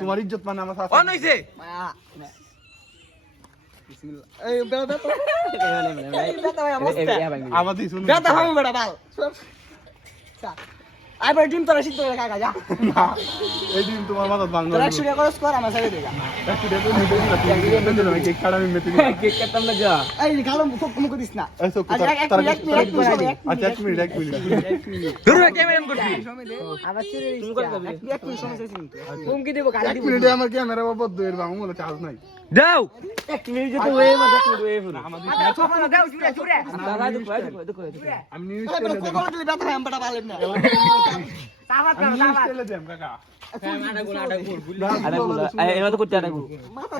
তোমার ইজ্জত মানে আমার অন হইছে বিসমিল্লাহ এই বেটা তো এই বেটা ভাই অবস্থা আমাদের শুনুন বেটা হাম বেটা বাল আই ভাই ডিম তোরা শিখতে কাকা যা না এই দিন তোমার মাথা ভাঙলো তোরা 100 টাকা খরচ কর আমার সাথে দেখা একটু দেখো নিতে দিল কেক কাটা আমি মেতে দিলাম কেক কাটতাম না যা এই গালো মুখ মুখ দিস না এই সব আচ্ছা এক মিনিট এক মিনিট ধরো ক্যামেরা অন করছি আবার চুরি তুমি করে দেবে এক মিনিট সময় চাইছি হুমকি দেব গালি এক দিব মিনিটে আমার ক্যামেরা বদ্ধ এর বাংলা বলে চার্জ নাই দাও এক মিনিট যেতে ওয়ে মা এক মিনিট ওয়ে আমাদের দাও জুরে জুরে দাদা দেখো আমি নিউজ এই চ্যানেলে বেটা কোকো দিলে বেটা হাম বেটা বালেন না সাবাত আমি কর নিউজ সাবাত চ্যানেলে দেম কাকা আটা গুলো এবার তো করতে আটা গুলো মাথা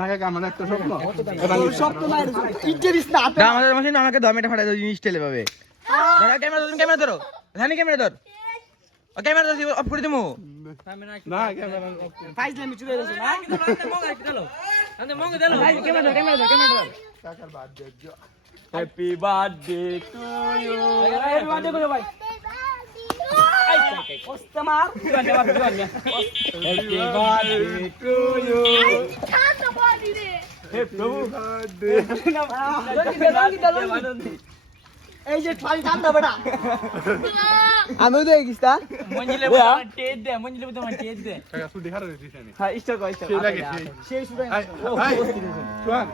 না কাকা আমার একটা স্বপ্ন সব তো নাই ইজ্জত দিস না দাও আমাদের মাসে আমাকে 10 মিনিট ফাটাই দাও জিনিস টেলে পাবে ধরো ক্যামেরা ধরো ক্যামেরা ধরো ধানি ক্যামেরা ধর ও ক্যামেরা ধর অফ করে দিমু না ক্যামেরা ফাইজলামি চুরে গেছে না ক্যামেরা ধর কাকার বাদ দে happy birthday to you birthday করে ভাই ওস্তামার হ্যাপি বার্থডে টু ইউ হে প্রভু এই যে ফাইল ঠান্ডা বেটা আমি তো গিস্তা মঞ্জিলে বড় টেজ দে মঞ্জিলে বড় টেজ দে কাকা সুদি হারা দিছিস আমি হ্যাঁ স্টক হয় স্টক সেই লাগে সেই শুরু শুন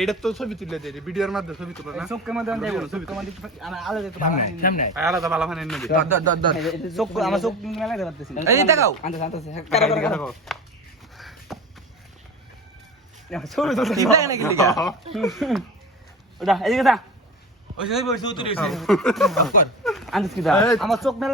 এটা তো ছবি তুলে দে ভিডিওর মধ্যে ছবি তুলো না চোখের মধ্যে দেব চোখের মধ্যে আমি আলাদা তো ভালো সামনে আলাদা বালা ফানে এনে দে ধর চোখ আমার চোখ মেলা ধরে পারতেছি এই যে দেখাও ছবি তো ঠিক লাগে নাকি লিখা ওটা এদিকে দা ওই সেই বসে তুই আনছিস কি দা আমার চোখ মেলা